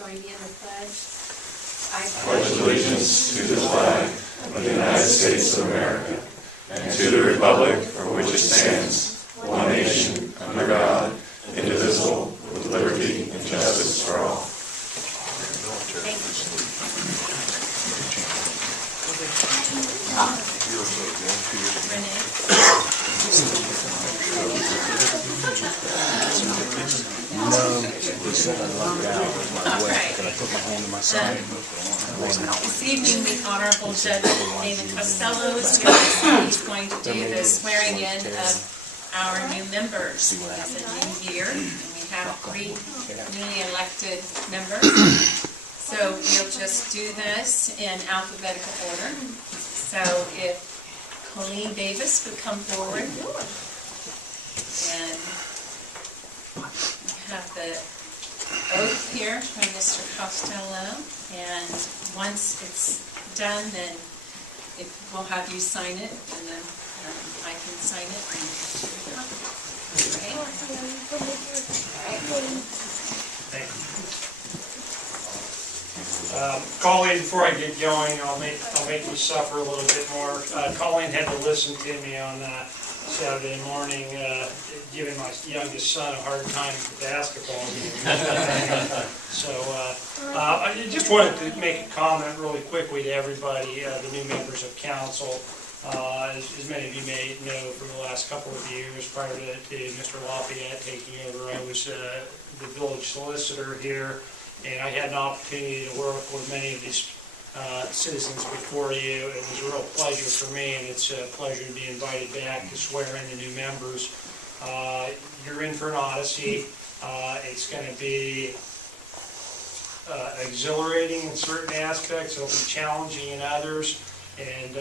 Join me in the pledge. I pledge allegiance to the flag of the United States of America and to the republic for which it stands, one nation, under God, indivisible, with liberty and justice for all. Thank you. This evening, the Honorable Judge David Costello is here. He's going to do the swearing in of our new members. It's a new year, and we have 3 newly elected members. So we'll just do this in alphabetical order. So if Colleen Davis would come forward, and have the oath here from Mr. Costello, and once it's done, then we'll have you sign it, and then I can sign it. And Thank you. Colleen, before I get going, I'll make you suffer a little bit more. Colleen had to listen to me on Saturday morning, giving my youngest son a hard time at the basketball game. So I just wanted to make a comment really quickly to everybody, the new members of council. As many of you may know, for the last couple of years, prior to Mr. Lafayette taking over, I was the village solicitor here, and I had an opportunity to work with many of these citizens before you. It was a real pleasure for me, and it's a pleasure to be invited back to swear in the new members. You're in for an odyssey. It's going to be exhilarating in certain aspects. It'll be challenging in others. And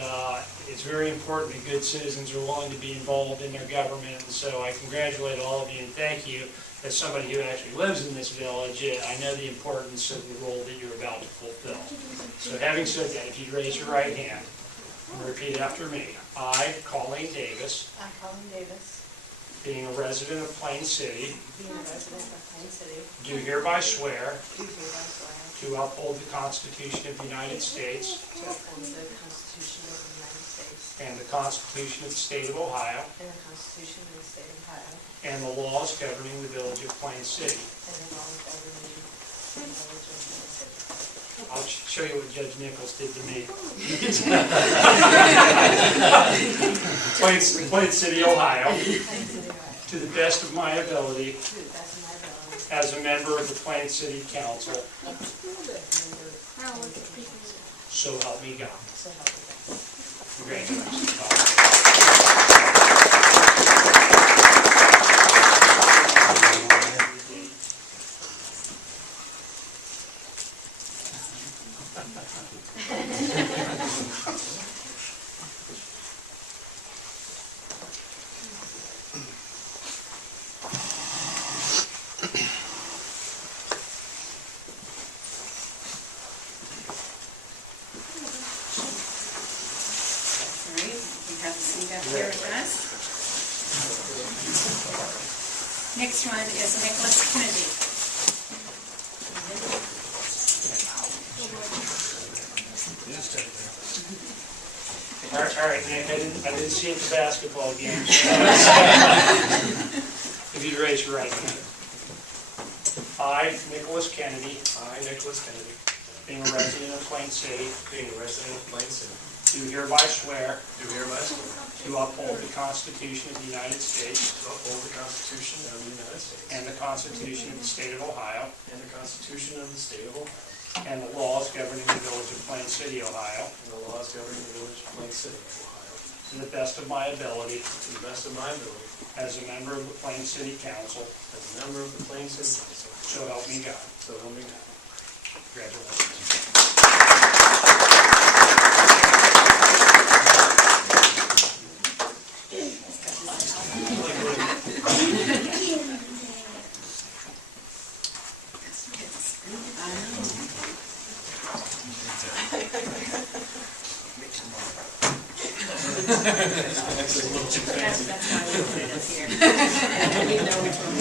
it's very important that good citizens are willing to be involved in their government. And so I congratulate all of you and thank you. As somebody who actually lives in this village, I know the importance of the role that you're about to fulfill. So having said that, if you'd raise your right hand and repeat after me. I, Colleen Davis, I, Colleen Davis, being a resident of Plain City, do do hereby swear hereby swear to uphold the Constitution of the United States to uphold the Constitution of the United States and the Constitution of the State of Ohio and the Constitution of the State of Ohio and the laws governing the Village of Plain City. and the laws governing the village of Plain City. I'll show you what Judge Nichols did to me. Plain City, Ohio, Plain City, Ohio, to the best of my ability to the best of my ability, as a member of the Plain City Council, as a member of the Plain City Council, so help me God. so help me God. Congratulations. Next one is Nicholas Kennedy. All right, Nick, I didn't see you at the basketball game. If you'd raise your right hand. I, Nicholas Kennedy, being a resident of Plain City, do hereby swear to uphold the Constitution of the United States and the Constitution of the State of Ohio and the laws governing the Village of Plain City, Ohio, to the best of my ability as a member of the Plain City Council, so help me God. Congratulations. That's why we put it up here. You know which one.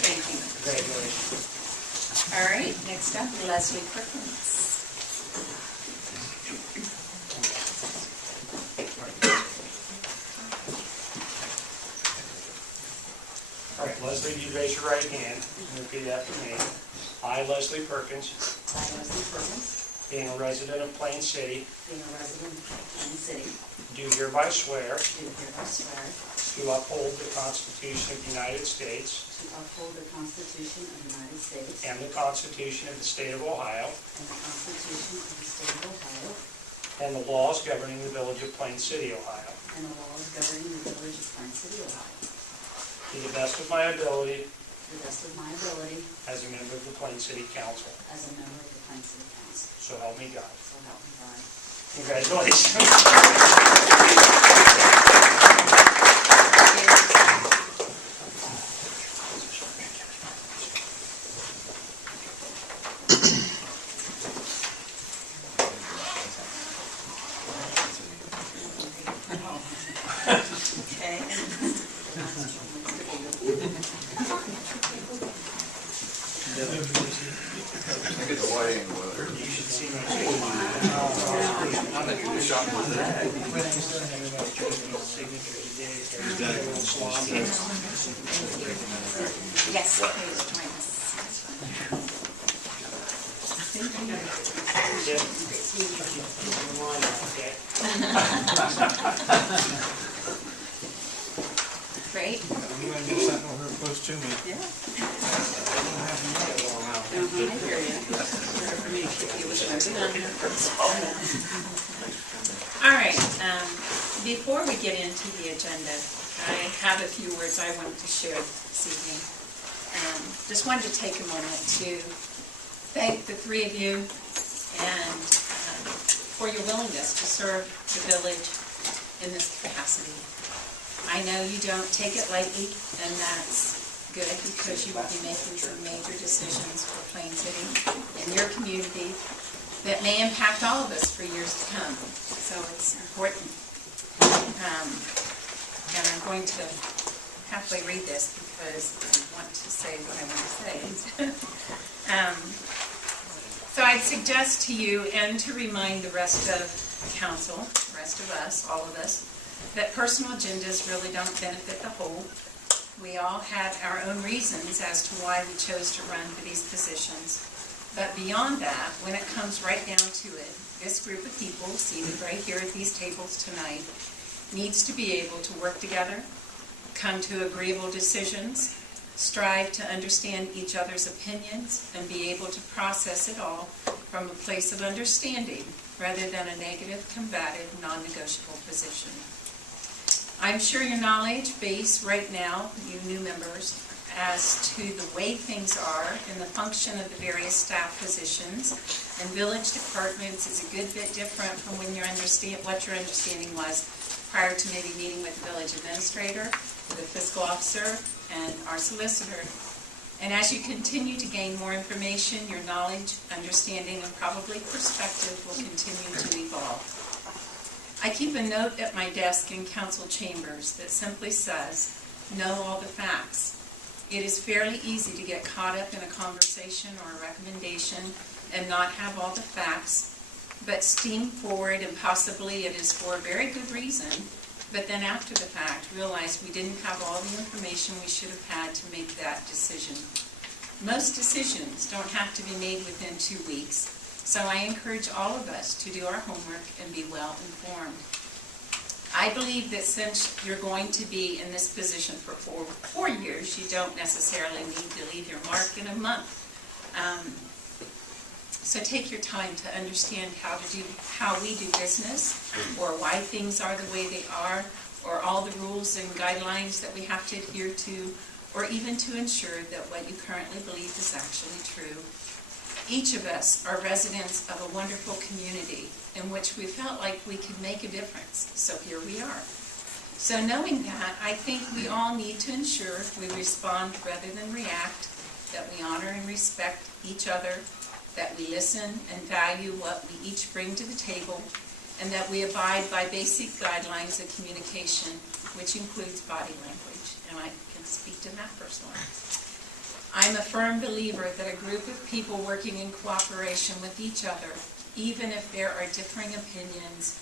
Thank you. Congratulations. Next up, Leslie Perkins. All right, Leslie, you raise your right hand and repeat after me. I, Leslie Perkins, I, Leslie Perkins, being a resident of Plain City, being a resident of Plain City, do hereby swear do hereby swear to uphold the Constitution of the United States to uphold the Constitution of the United States and the Constitution of the State of Ohio and the Constitution of the State of Ohio and the laws governing the Village of Plain City, Ohio, and the laws governing the Village of Plain City, Ohio, to the best of my ability to the best of my ability as a member of the Plain City Council. as a member of the Plain City Council. So help me God. So help me God. Congratulations. Okay. Look at the lighting, weather. You should see my I'm not gonna shop with that. Yes, please join us. Great. You want to do something real close to me? Yeah. I I hear you. For me to keep you with All right, before we get into the agenda, I have a few words I wanted to share this evening. Just wanted to take a moment to thank the three of you and for your willingness to serve the village in this capacity. I know you don't take it lightly, and that's good because you will be making some major decisions for Plain City and your community that may impact all of us for years to come. So it's important. And I'm going to halfway read this because I want to say what I want to say. So I'd suggest to you and to remind the rest of council, the rest of us, all of us, that personal agendas really don't benefit the whole. We all have our own reasons as to why we chose to run for these positions. But beyond that, when it comes right down to it, this group of people seated right here at these tables tonight needs to be able to work together, come to agreeable decisions, strive to understand each other's opinions, and be able to process it all from a place of understanding rather than a negative, combative, non-negotiable position. I'm sure your knowledge base right now, you new members, as to the way things are and the function of the various staff positions and village departments is a good bit different from when you understand what your understanding was prior to maybe meeting with the village administrator, the fiscal officer, and our solicitor. And as you continue to gain more information, your knowledge, understanding, and probably perspective will continue to evolve. I keep a note at my desk in council chambers that simply says, know all the facts. It is fairly easy to get caught up in a conversation or a recommendation and not have all the facts, but steam forward, and possibly it is for a very good reason, but then after the fact realize we didn't have all the information we should have had to make that decision. Most decisions don't have to be made within 2 weeks, so I encourage all of us to do our homework and be well informed. I believe that since you're going to be in this position for four years, you don't necessarily need to leave your mark in a month. So take your time to understand how we do business, or why things are the way they are, or all the rules and guidelines that we have to adhere to, or even to ensure that what you currently believe is actually true. Each of us are residents of a wonderful community in which we felt like we could make a difference. So here we are. So knowing that, I think we all need to ensure we respond rather than react, that we honor and respect each other, that we listen and value what we each bring to the table, and that we abide by basic guidelines of communication, which includes body language. And I can speak to that personally. I'm a firm believer that a group of people working in cooperation with each other, even if there are differing opinions,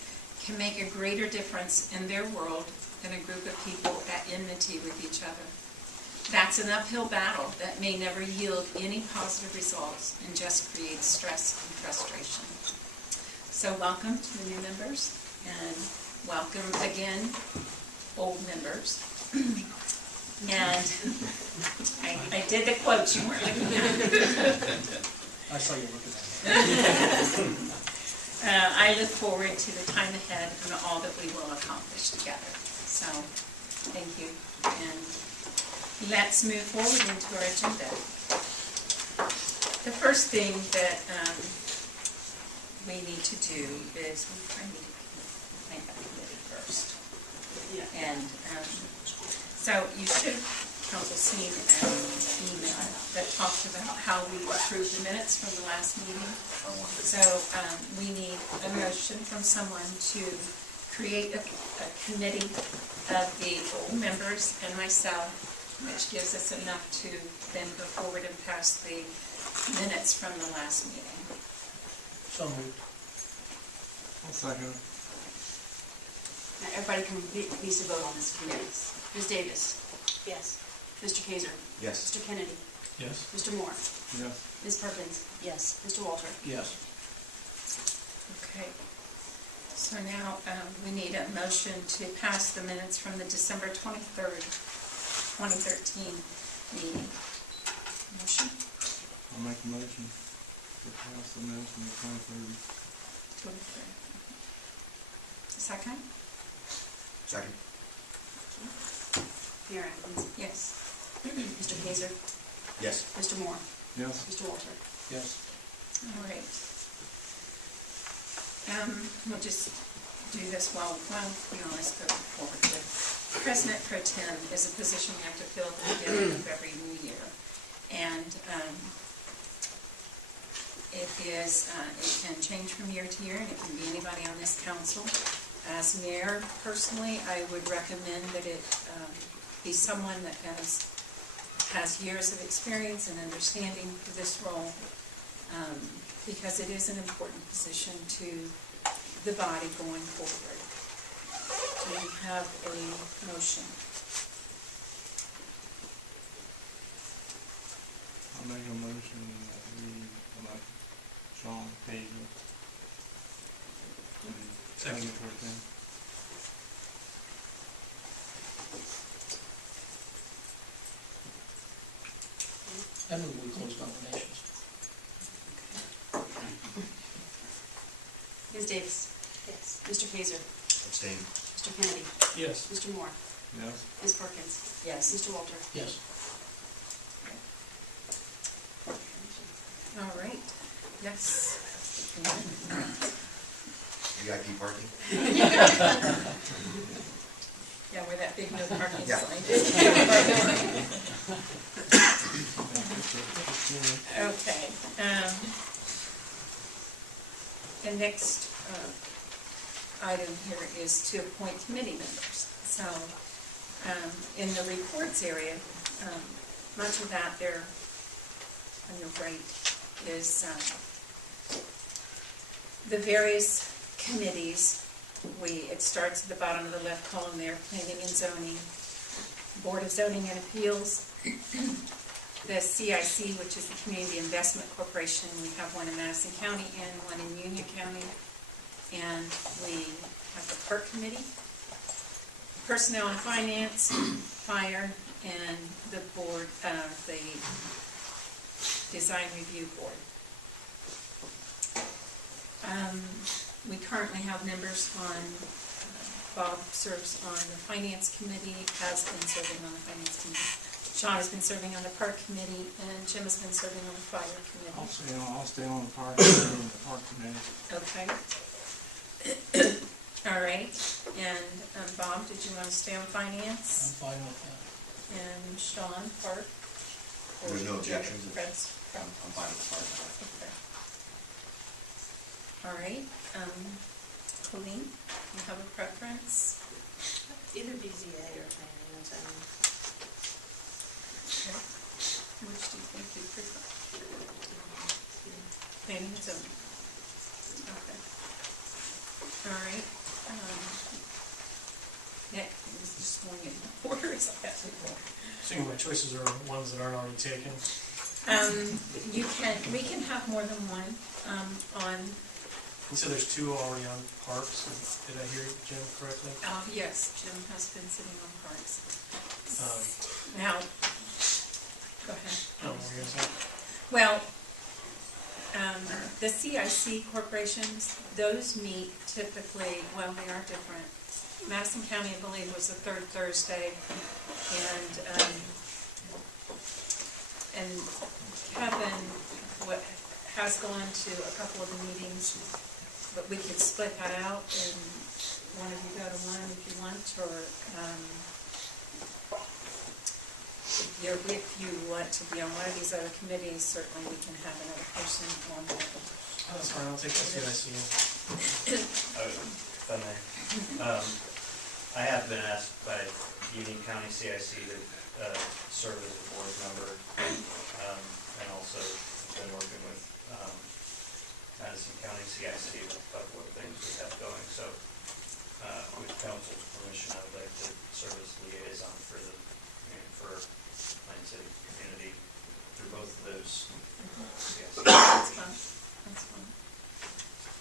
can make a greater difference in their world than a group of people at enmity with each other. That's an uphill battle that may never yield any positive results and just creates stress and frustration. So welcome to the new members, and welcome again, old members. And I did the quotes, you weren't looking at it. I saw you looking at it. I look forward to the time ahead and all that we will accomplish together. So, thank you. And let's move forward into our agenda. The first thing that we need to do is I need to make that committee first. And so you should have, Council, seen an email that talked about how we approved the minutes from the last meeting. So we need a motion from someone to create a committee of the old members and myself, which gives us enough to then go forward and pass the minutes from the last meeting. So moved. I'll second it. Now, everybody can please vote on this committee. Ms. Davis? Yes. Mr. Kaeser? Yes. Mr. Kennedy? Yes. Mr. Moore? Yes. Ms. Perkins? Yes. Mr. Walter? Yes. Okay. So now we need a motion to pass the minutes from the December 23rd, 2013 meeting. Motion? I'll make a motion to pass the minutes from the 23rd. 23rd. Second? Second. Mayor Atkins? Yes. Mr. Kaeser? Yes. Mr. Moore? Yes. Mr. Walter? Yes. All right. We'll just do this while we all let's go forward. The President Pro Tem is a position we have to fill at the beginning of every new year. And it can change from year to year, and it can be anybody on this council. As mayor, personally, I would recommend that it be someone that has years of experience and understanding for this role, because it is an important position to the body going forward. Do we have a motion? I'll make a motion that we elect Shawn Kaeser. Second. I move we close nominations. Ms. Davis? Yes. Mr. Kaeser? Abstain. Mr. Kennedy? Yes. Mr. Moore? Yes. Ms. Perkins? Yes. Mr. Walter? Yes. All right. Yes. VIP parking? Yeah, where that big no parking Yeah. sign is. Okay. The next item here is to appoint committee members. So in the reports area, much of that there on your right is the various committees. It starts at the bottom of the left column there, Planning and Zoning, Board of Zoning and Appeals, the CIC, which is the Community Investment Corporation. We have one in Madison County and one in Union County. And we have the Park Committee, Personnel and Finance, Fire, and the Board of the Design Review Board. We currently have members on, Bob serves on the Finance Committee, has been serving on the Finance Committee. Shawn has been serving on the Park Committee, and Jim has been serving on the Fire Committee. I'll stay on the park committee and the park committee. Okay. All right. And Bob, did you want to stay on I'm Finance? fine with that. And Shawn, Park? Or There's no do you have a objections. preference? I'm fine with the park. Okay. All right. Colleen, you have a preference? Either BZA or planning and zoning. Okay. Which do you think you prefer? Planning and zoning. Okay. All right. Nick, it was just going in order, so I got to go. Assuming my choices are ones that aren't already taken. We can have more than one on. You said there's two already on parks. Did I hear Jim correctly? Yes, Jim has been sitting on parks. Now, go ahead. No, what were you gonna say? Well, the CIC corporations, those meet typically, well, they are different. Madison County, I believe, was the third Thursday, and Kevin has gone to a couple of the meetings, but we could split that out, and one of you go to one if you want, or if you want to be on one of these other committees, certainly we can have another person on that. Oh, that's fine, I'll take the CIC. If I may. I have been asked by Union County CIC to serve as a board member, and also been working with Madison County CIC about what things we have going. So with council's permission, I would like to serve as liaison for Plain City community through both of those CIC. That's fun. That's fun.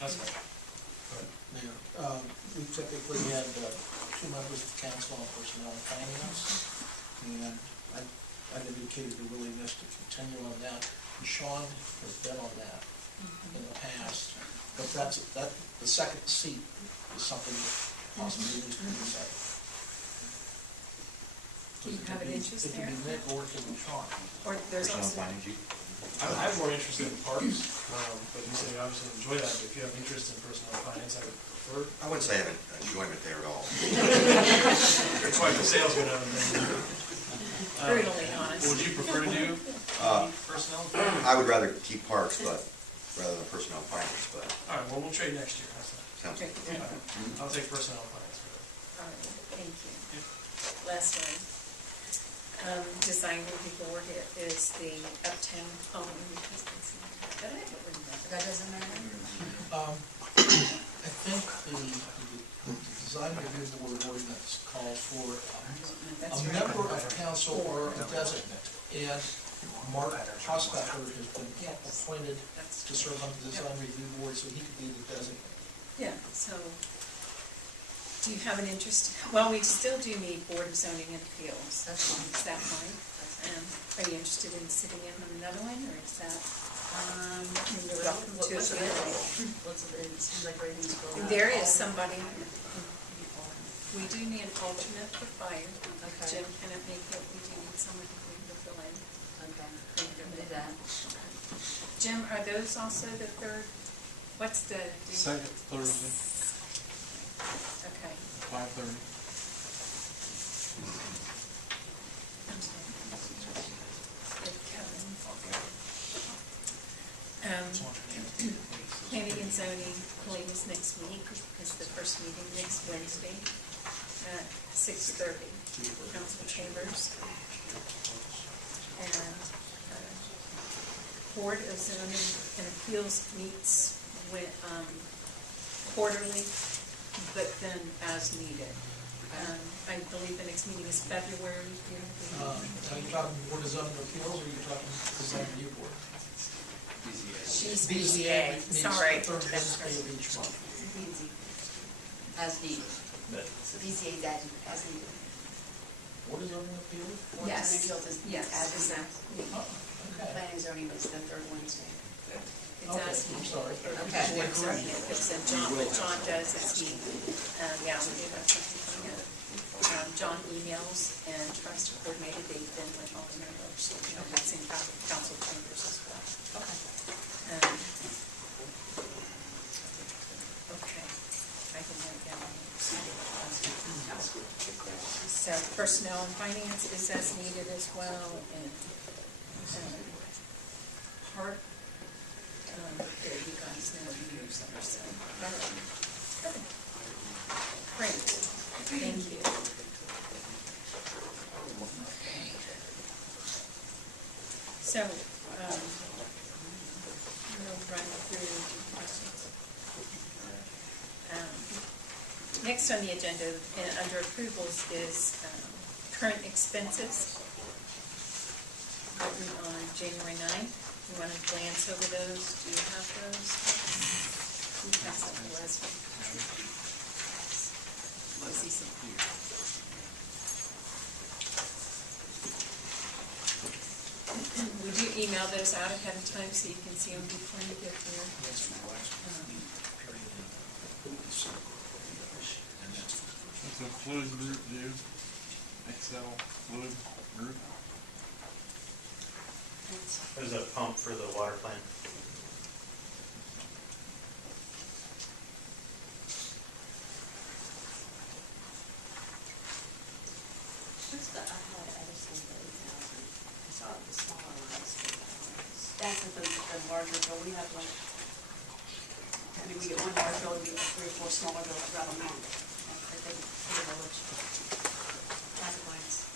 That's fine. Mayor, we typically had two members of council on personnel and finance, and I've indicated a willingness to continue on that. Shawn has been on that in the past, but the second seat is something that possibly needs to be decided. Do you have an interest there? It could be Nick or it could be Shawn. Or there's Personal also, planning, G? I'm more interested in parks, but you say you obviously enjoy that, but if you have interest in personnel and finance, I would prefer. I wouldn't say I have enjoyment there at all. It's quite the salesman of it. brutally honest. Would you prefer to do personnel and finance? I would rather keep parks, but rather than personnel finance, but All right, well, we'll trade next year. How's that? sounds Okay. good. I'll take personnel and finance for that. All right, thank you. Last one. Design review board is the Uptown, That doesn't matter? I think the design review board ordinance calls for a member of council or a designate, and Mark Hostetler has been appointed to serve on the design review board, so he could be the designate. Yeah, so, do you have an interest? Well, we still do need Board of Zoning and Appeals. That's fine. Is that fine? Are you interested in sitting in on another one, or is that? You're welcome to. What's available? It seems like everything's going up. There is somebody. We do need an alternate for fire. Okay. Jim cannot make it. We do need someone to fill in. Okay, we can do that. Jim, are those also the third? What's the? Second Thursday, Okay. 5:30. Planning and zoning, Colleen, is next week, is the first meeting next Wednesday at 6:30, council chambers. And Board of Zoning and Appeals meets with, quarterly, but then as needed. I believe the next meeting is February. Are you talking Board of Zoning Appeals, or are you talking design review board? She's BZA BZA, meets sorry. the third Wednesday of each month. As needed. But BZA as needed. Board of Zoning Appeals? Board of Yes. Zoning Appeals is Yes, as needed. exactly. Oh, okay. Planning and zoning is the third Wednesday. It's Okay, as I'm needed. sorry. Okay. It's a John, what John does is he, yeah, we do have something coming up. John emails and tries to coordinate a date then with all the members, that's in council chambers as well. Okay. Okay, I can write down. So personnel and finance is as needed as well, and Hart, there you guys know yours are, so. Good. Great, thank you. Okay. So, we'll run through questions. Next on the agenda, under approvals, is current expenses written on January 9th. You want to glance over those? Do you have those? Who has them? Leslie? Let's see some here. Would you email those out ahead of time so you can see them before you get there? Yes, for the last period. It's a fluid group view, Excel fluid group. There's a pump for the water plant. What's the, I just seen the 8,000. I saw the smaller ones. That's the larger bill. We have like, I mean, we get one large bill, we get 3 or 4 smaller bills throughout a month. I think for the village. Traffic lights.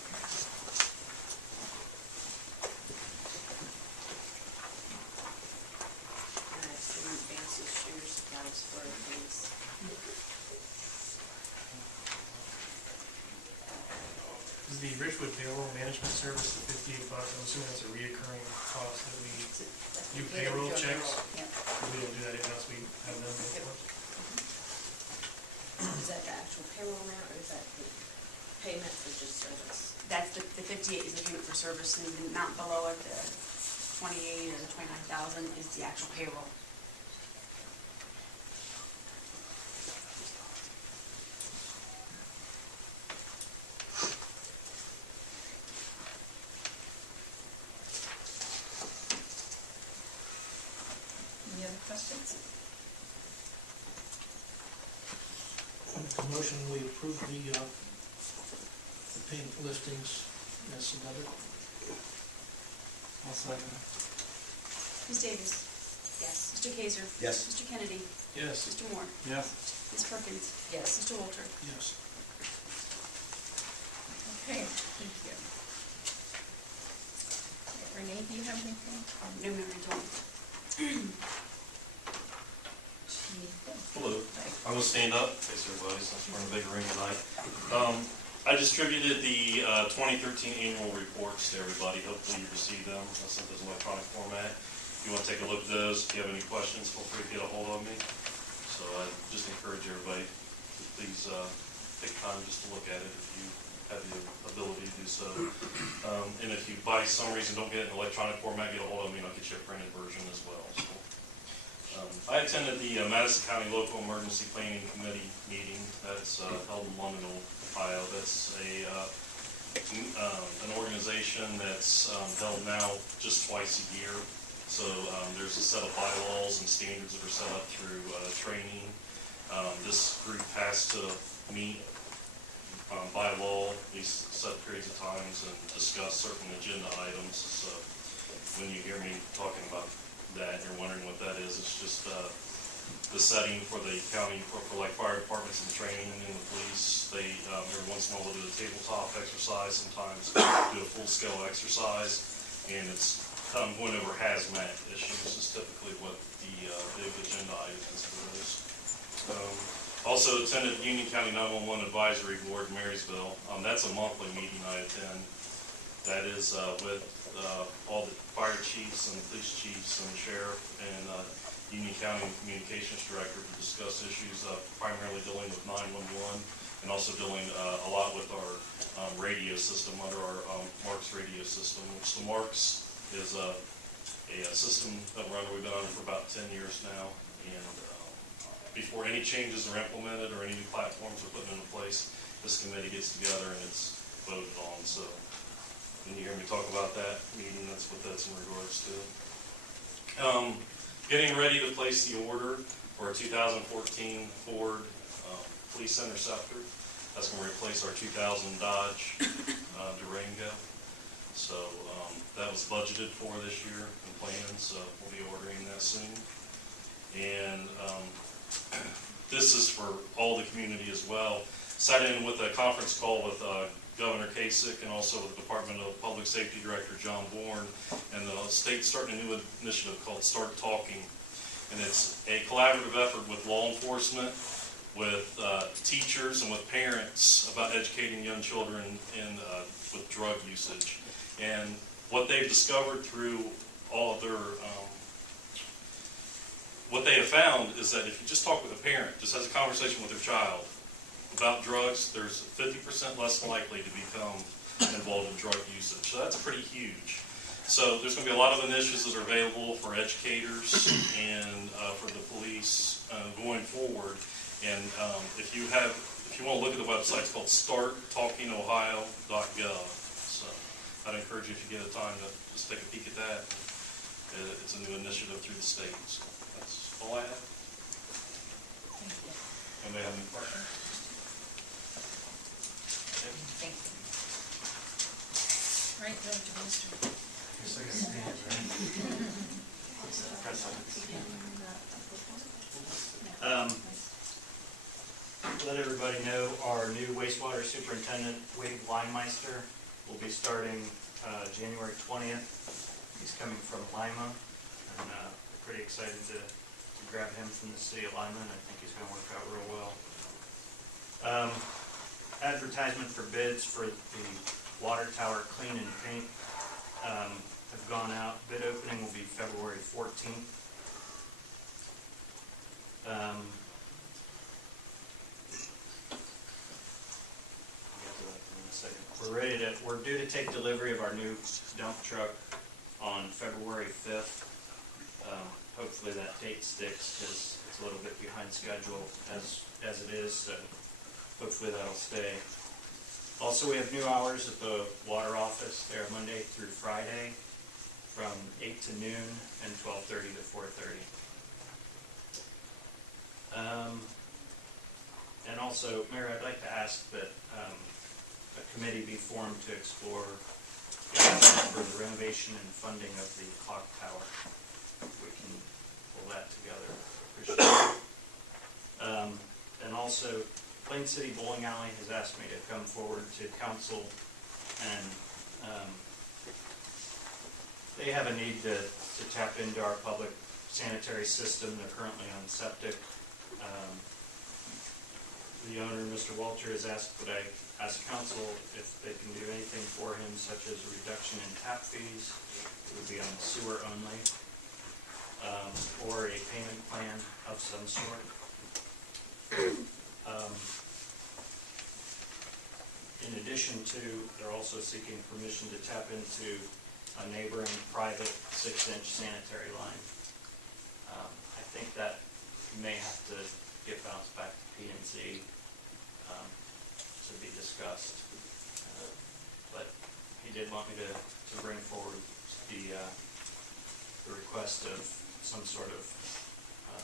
And I've seen fancy shoes supplies for things. Is the Richwood payroll management service, the $58, I'm assuming that's a reoccurring cost that we do payroll checks? Yeah. We don't do that in-house, we have them pay for it. Is that the actual payroll amount, or is that the payment for just service? That's the 58 is the payment for service, and the amount below it, the 28 or the 29,000 is the actual payroll. Any other questions? The motion, we approve the payment listings as submitted. I'll second. Ms. Davis? Yes. Mr. Kaeser? Yes. Mr. Kennedy? Yes. Mr. Moore? Yes. Ms. Perkins? Yes. Mr. Walter? Yes. Okay, thank you. Renee, do you have anything? No memory told. Hello, I'm gonna stand up, in case everybody's, we're in a big room tonight. I distributed the 2013 annual reports to everybody. Hopefully you received them. I sent those in electronic format. If you want to take a look at those, if you have any questions, feel free to get a hold of me. So I just encourage everybody to please take time just to look at it if you have the ability to do so. And if you, by some reason, don't get it in electronic format, get a hold of me and I'll get you a printed version as well. So, I attended the Madison County Local Emergency Planning Committee meeting that's held in London, Ohio. That's an organization that's held now just twice a year. So there's a set of bylaws and standards that are set up through training. This group has to meet by law these set periods of times and discuss certain agenda items. So when you hear me talking about that, you're wondering what that is. It's just the setting for the county, for like fire departments and training and the police. They every once in a while will do a tabletop exercise, sometimes do a full-scale exercise, and it's going over hazmat issues is typically what the big agenda item is for those. Also attended Union County 911 Advisory Board in Marysville. That's a monthly meeting I attend. That is with all the fire chiefs and police chiefs and the sheriff and Union County Communications Director to discuss issues primarily dealing with 911 and also dealing a lot with our radio system under our Marks radio system, which the Marks is a system that we've been under for about 10 years now. And before any changes are implemented or any new platforms are put into place, this committee gets together and it's voted on. So when you hear me talk about that meeting, that's what that's in regards to. Getting ready to place the order for a 2014 Ford Police Interceptor. That's going to replace our 2000 Dodge Durango. So that was budgeted for this year and planned, so we'll be ordering that soon. And this is for all the community as well. Sat in with a conference call with Governor Kasich and also with the Department of Public Safety Director John Bourne, and the state's starting a new initiative called Start Talking. And it's a collaborative effort with law enforcement, with teachers, and with parents about educating young children with drug usage. And what they've discovered through all of their what they have found is that if you just talk with a parent, just has a conversation with their child about drugs, there's 50% less likely to become involved in drug usage. So that's pretty huge. So there's going to be a lot of initiatives that are available for educators and for the police going forward. And if you want to look at the website, it's called starttalkingohio.gov. So I'd encourage you, if you get a time, to just take a peek at that. It's a new initiative through the state. So that's all I have. Thank you. Anybody have any questions? Thank you. All right, Village Minister. Let everybody know our new wastewater superintendent, Wade Weinmeister, will be starting January 20th. He's coming from Lima, and we're pretty excited to grab him from the city of Lima, and I think he's going to work out real well. Advertisement for bids for the water tower clean and paint have gone out. Bid opening will be February 14th. We're due to take delivery of our new dump truck on February 5th. Hopefully that date sticks, because it's a little bit behind schedule as it is, so hopefully that'll stay. Also, we have new hours at the water office. They're Monday through Friday from 8 to noon and 12:30 to 4:30. And also, Mayor, I'd like to ask that a committee be formed to explore for the renovation and funding of the clock tower. We can pull that together. Appreciate it. And also, Plain City Bowling Alley has asked me to come forward to council, and they have a need to tap into our public sanitary system. They're currently on septic. The owner, Mr. Walter, has asked that I ask council if they can do anything for him, such as a reduction in tap fees. It would be on the sewer only, or a payment plan of some sort. In addition to, they're also seeking permission to tap into a neighboring private 6-inch sanitary line. I think that may have to get bounced back to P&Z to be discussed. But he did want me to bring forward the request of some sort of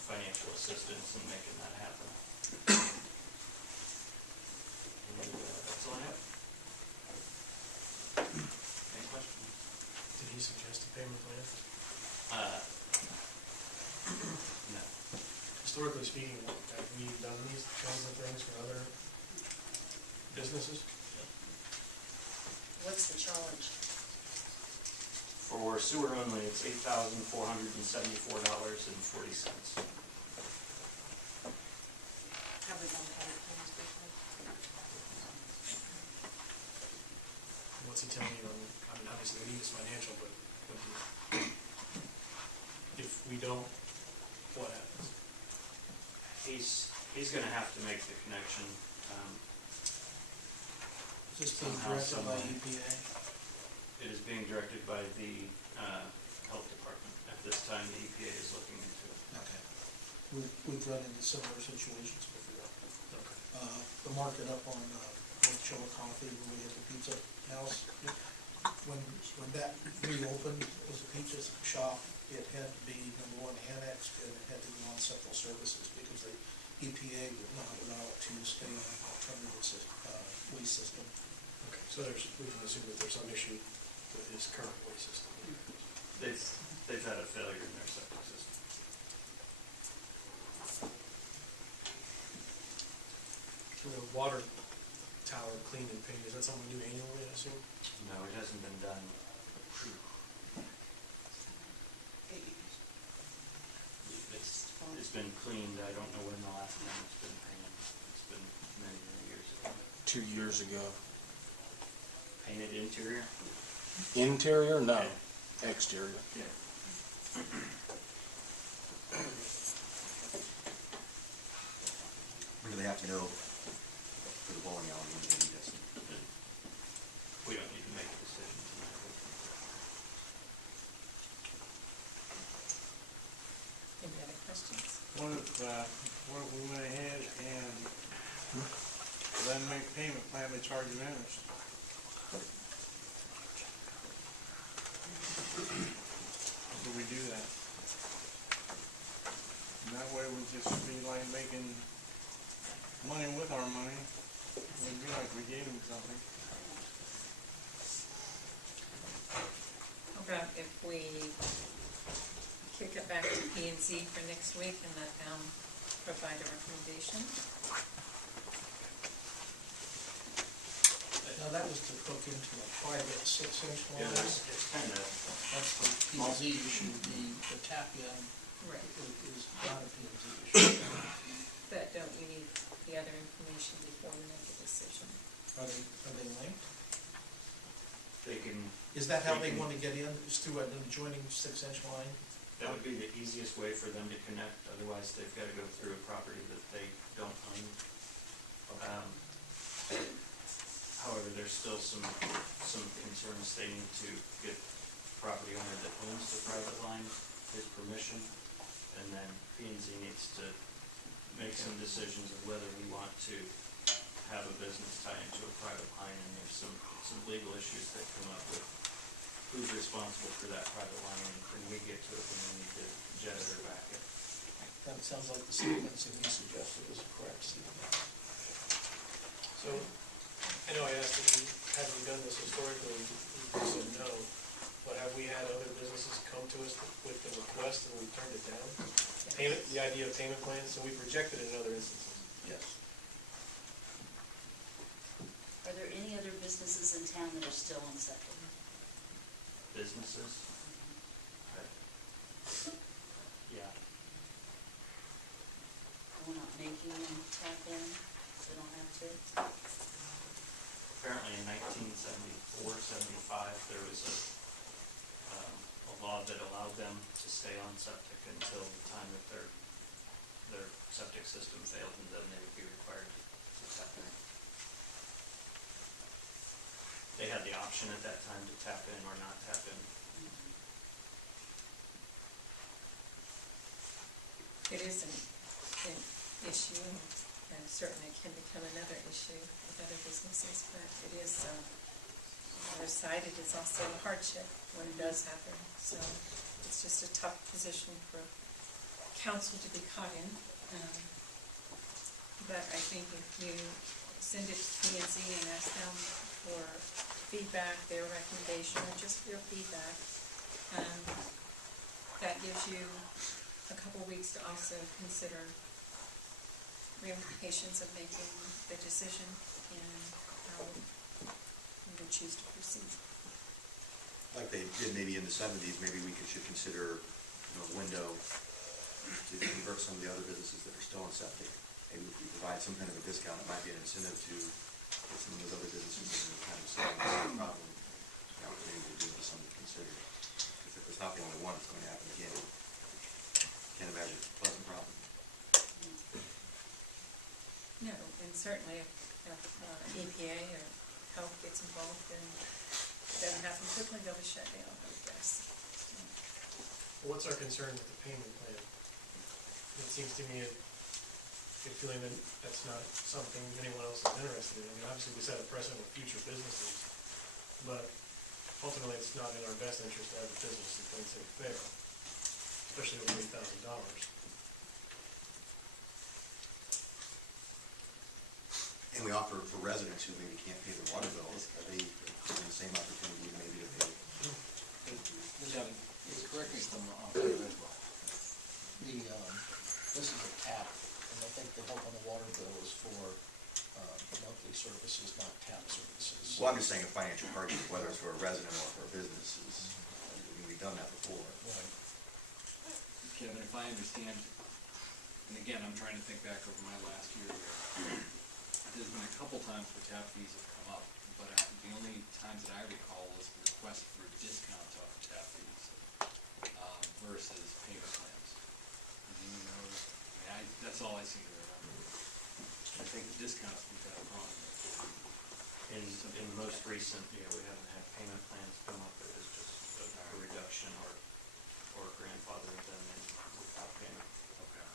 financial assistance in making that happen. And that's all I have. Any questions? Did he suggest a payment plan? No. Historically speaking, have we done these kinds of things for other businesses? What's the charge? For sewer only, it's $8,474.40. Have we done payment plans before? What's he telling you on, I mean, obviously the need is financial, but if we don't, what happens? He's going to have to make the connection. Is this being directed by EPA? It is being directed by the health department. At this time, the EPA is looking into it. Okay. We've run into similar situations before. Okay. The market up on North Chillicothe, where we had the pizza house, when that reopened as a pizza shop, it had to be, number one, annexed, and it had to go on central services, because the EPA would not allow it to stay on an alternative waste system. Okay, so we can assume that there's some issue with his current waste system. They've had a failure in their septic system. The water tower cleaned and painted? Is that something we do annually, I assume? No, it hasn't been done. It's been cleaned, I don't know when the last time it's been painted. It's been many, many years ago. 2 years ago. Painted interior? Interior? No. Exterior. Yeah. When do they have to know for the bowling alley when they need us? We don't need to make a decision tonight. Any other questions? What if we went ahead and let them make payment, have they charge you interest? Would we do that? And that way we'd just be like making money with our money. It'd be like we gave them something. How about if we kick it back to P and Z for next week and let them provide a recommendation? Now, that was to hook into a private 6-inch line. Yeah, it's kind of, That's the P and Z issue. The tap-in Right. is not a P and Z issue. But don't we need the other information before we make a decision? Are they linked? they can, Is that how They they can- want to get in, is through an adjoining 6-inch line? that would be the easiest way for them to connect, otherwise they've got to go through a property that they don't own. However, there's still some concerns. They need to get property owner that owns the private line his permission, and then P and Z needs to make some decisions of whether we want to have a business tie into a private line, and there's some legal issues that come up with who's responsible for that private line, and can we get to it when we need to jet it or back it. That sounds like the sequencing you suggested is correct, Steve. So, I know I asked if we haven't done this historically, you said no, but have we had other businesses come to us with the request and we turned it down? Payment, the idea of payment plans, so we've rejected it in other instances. Yes. Are there any other businesses in town that are still on septic? Businesses? Yeah. We're not making them tap in, so they don't have to? Apparently in 1974, 75, there was a law that allowed them to stay on septic until the time that their septic system failed, and then they would be required to tap in. They had the option at that time to tap in or not tap in. It is an issue, and certainly can become another issue with other businesses, but it is, on the other side, it is also a hardship when it does happen. So it's just a tough position for council to be caught in. But I think if you send it to P and Z and ask them for feedback, their recommendation, or just your feedback, that gives you a couple weeks to also consider ramifications of making the decision and how you would choose to proceed. Like they did maybe in the 70s, maybe we should consider, a window to convert some of the other businesses that are still on septic. Maybe if we provide some kind of a discount, it might be an incentive to get some of those other businesses that are kind of solving the same problem, the opportunity to do it is something to consider. Because if it's not the only one, it's going to happen again. Can't imagine it's a pleasant problem. No, and certainly if EPA or health gets involved, then it doesn't happen quickly, they'll be shut down, I would guess. What's our concern with the payment plan? It seems to me a feeling that that's not something anyone else is interested in. I mean, obviously we set a precedent with future businesses, but ultimately it's not in our best interest to have a business that thinks they fail, especially with $8,000. And we offer for residents who maybe can't pay their water bills, are they given the same opportunity maybe to pay? Correct me if I'm wrong, this is a tap, and I think the help on the water bill is for monthly services, not tap services. Well, I'm just saying a financial hardship, whether it's for a resident or for a business, is, I mean, we've done that before. Right. Kevin, if I understand, and again, I'm trying to think back over my last year here, there's been a couple times where tap fees have come up, but the only times that I recall was the request for discounts off of tap fees versus payment plans. Do you know, I mean, that's all I seem to remember. I think the discounts we've got a problem with. In most recent, we haven't had payment plans come up, it was just a reduction or grandfathering them in without payment. Okay.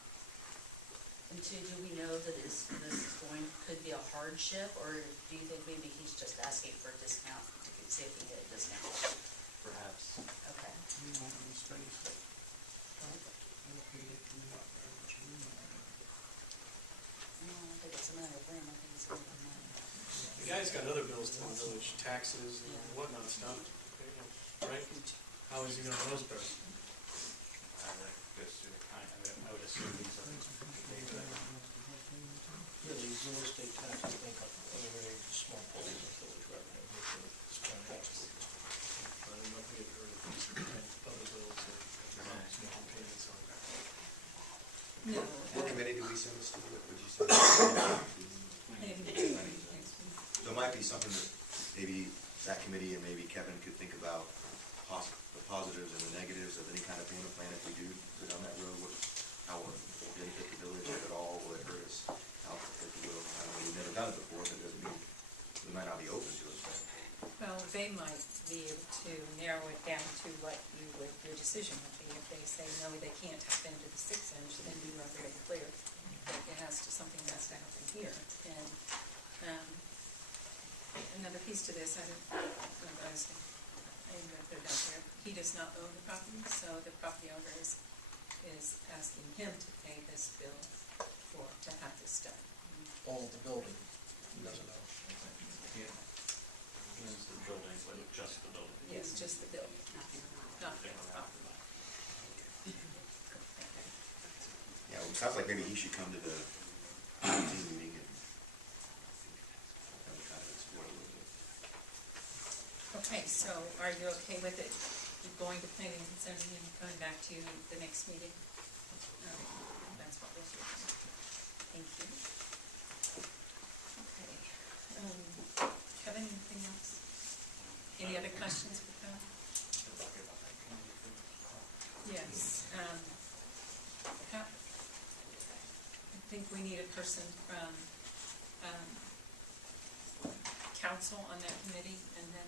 And two, do we know that this is could be a hardship, or do you think maybe he's just asking for a discount to see if he can get a discount? Perhaps. Okay. I don't think it's a matter of room, I think it's a matter of money. The guy's got other bills to the village, taxes and whatnot stuff, right? How is he gonna know those bills? That goes through the kind, I would assume these are. Really, real estate taxes make up a very small portion of village revenue. It's kind of taxes. I don't know if we ever heard of these other bills or small payments on that. No. What committee did we send this to, what would you say? Maybe. So it might be something that maybe that committee and maybe Kevin could think about the positives and the negatives of any kind of payment plan if we do go down that road. How will it benefit the village, if at all? Will it hurt us? How, if you will, I don't know, we've never done it before, so it doesn't mean, we might not be open to it, but. Well, they might be able to narrow it down to what your decision would be. If they say, no, they can't tap into the 6-inch, then you are very clear that something has to happen here. And another piece to this, I didn't put it out there. He does not own the property, so the property owner is asking him to pay this bill to have this done. All the building, he doesn't know. Yeah. It's the building, but just the building. Yes, just the bill, not the property. Yeah, well, it sounds like maybe he should come to the team meeting and kind of explore a little bit. Okay, so are you okay with it? You're going to planning and consenting and coming back to the next meeting? That's what we'll do. Thank you. Okay. Kevin, anything else? Any other questions for Kevin? Yes. I think we need a person from council on that committee, and then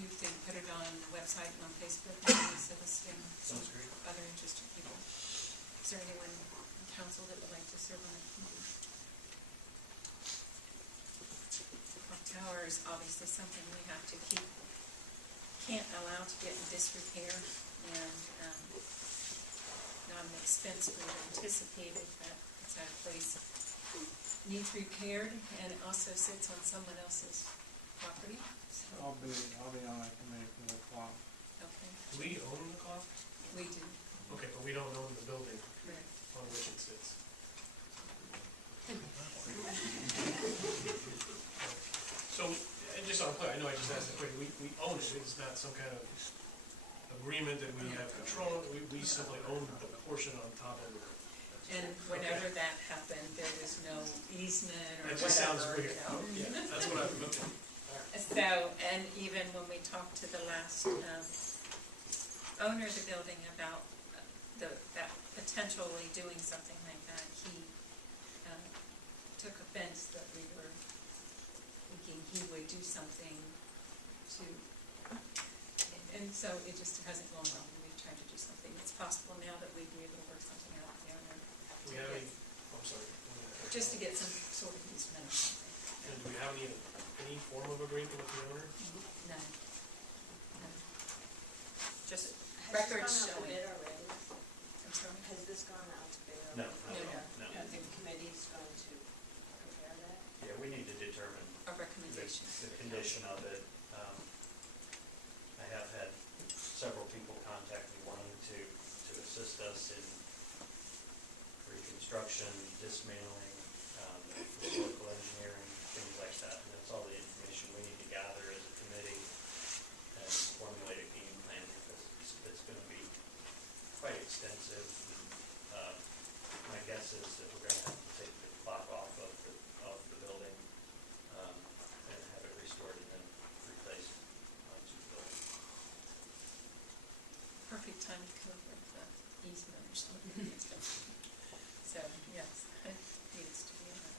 you can put it on the website and on Facebook and solicit some other interested people. Is there anyone in council that would like to serve on that committee? Clock tower is obviously something we have to can't allow to get in disrepair, and not an expense we anticipated, but it's at a place needs repaired, and it also sits on someone else's property. So, I'll be on that committee for the clock. okay, We own the clock? we do, Okay, but we don't own the building correct. on which it sits. So, and just so I'm clear, I know I just asked the question, we own it, it's not some kind of agreement that we have control, we simply own the portion on top of it. And whenever that happened, there was no easement or That just sounds whatever, weird. you know? Yeah, that's what I'm looking at. So, and even when we talked to the last owner of the building about that potentially doing something like that, he took offense that we were thinking he would do something to, and so it just hasn't gone well. We've tried to do something. It's possible now that we'd be able to work something out with the owner. Do we have any, I'm sorry. Just to get some sort of easement or something. And do we have any form of agreement with the owner? No. No. Just Has records this gone out to showing. bid already? I'm sorry? Has this gone out to bid No, already? no. The committee's going to prepare that? Yeah, we need to determine A recommendation. the condition of it. I have had several people contact me wanting to assist us in reconstruction, dismantling, perfect time to come up with easement or something. So, yes, it needs to be on.